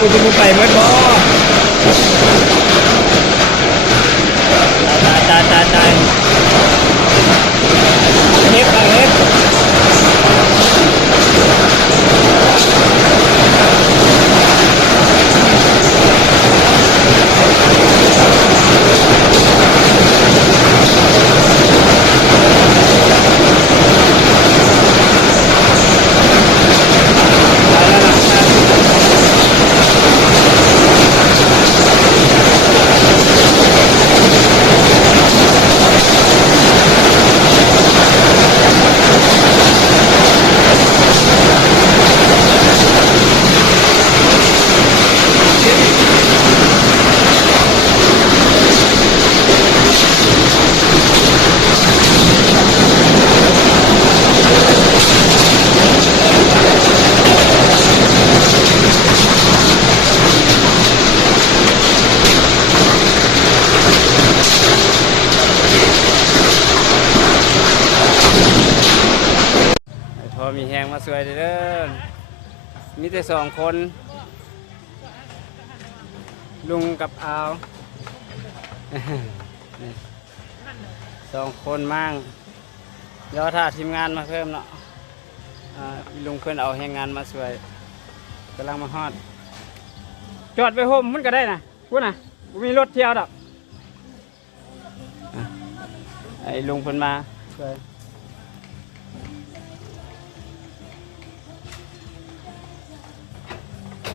กูจะมึงไปเมื่อบ่ตายเฮ็ดอะไรเฮ็ดพอมีแหงมาสวยเด้อมีแต่2 คนลุงกับอาว2 คนมั่งเดี๋ยวถ้าทีมงานมาเพิ่มเนาะลุงเพื่อนเอาแหงงานมาสวยกำลังมาฮอดจอดไปโฮมมันก็ได้นะพูดนะมีรถเที่ยวดอกไอ้ลุงเพื่อนมาสวย